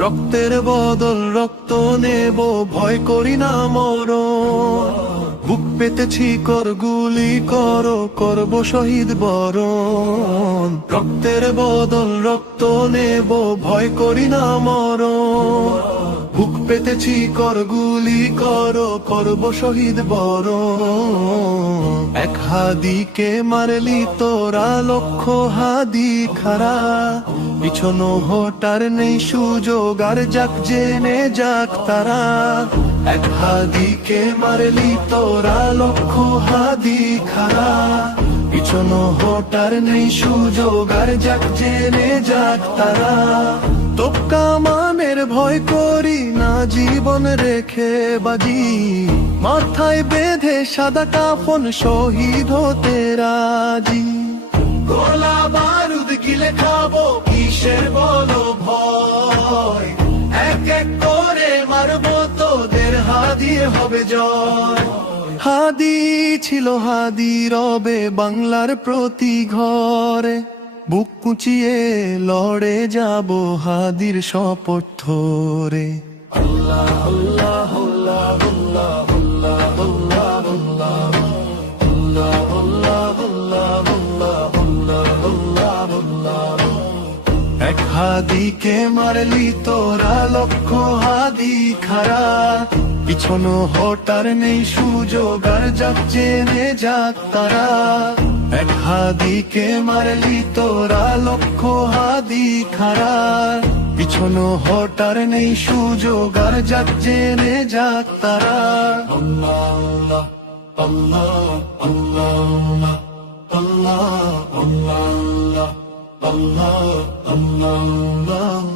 রক্তের বদল রক্ত নেব, ভয় করি না মরণ। বুক পেতেছি কর গুলি করো, করব শহীদ বরণ। রক্তের বদল রক্ত নেব, ভয় করি না মরণ। বুক পেতেছি কর গুলি করো, করব শহীদ বরণ। এক হাদিকে মারলি তোরা, লক্ষ হাদি খারা। পিছনো হটার নেই সুযোগ, আর যাক জেনে যাক তারা। এক হাদিকে মারলি তোরা, লক্ষ হাদি খারা। পিছনো হটার নেই সুযোগ, আর যাক জেনে যাক তারা। তোপকা মানের ভয় করি না, জীবন রেখে বাজি। মাথায় বেঁধে সাদা কাফন, শহীদ হতে রাজি। গোলা বারুদ গিলে খাবো, কিসের বলো ভয়। এক এক করে মারবো তোদের, হাদি হবে জয়। হাদি ছিল হাদি রবে বাংলার প্রতি ঘরে। বুক কুচিয়ে লড়ে যাব হাদির শপথ ধরে। আল্লাহ আল্লাহ আল্লাহ আল্লাহ আল্লাহ আল্লাহ আল্লাহ আল্লাহ আল্লাহ। এক হাদিকে মারলি তোরা, লক্ষ হাদি খারা। পিছনো হটার নেই সুযোগ, আর যাক জেনে যাক তারা। এক হাদিকে মারলি তোরা, লক্ষ হাদি খারা। পিছনো হটার নেই সুযোগ, আর যাক জেনে যাক তারা। আল্লাহ আল্লাহ আল্লাহ আল্লাহ আল্লাহ আল্লাহ আল্লাহ আল্লাহ।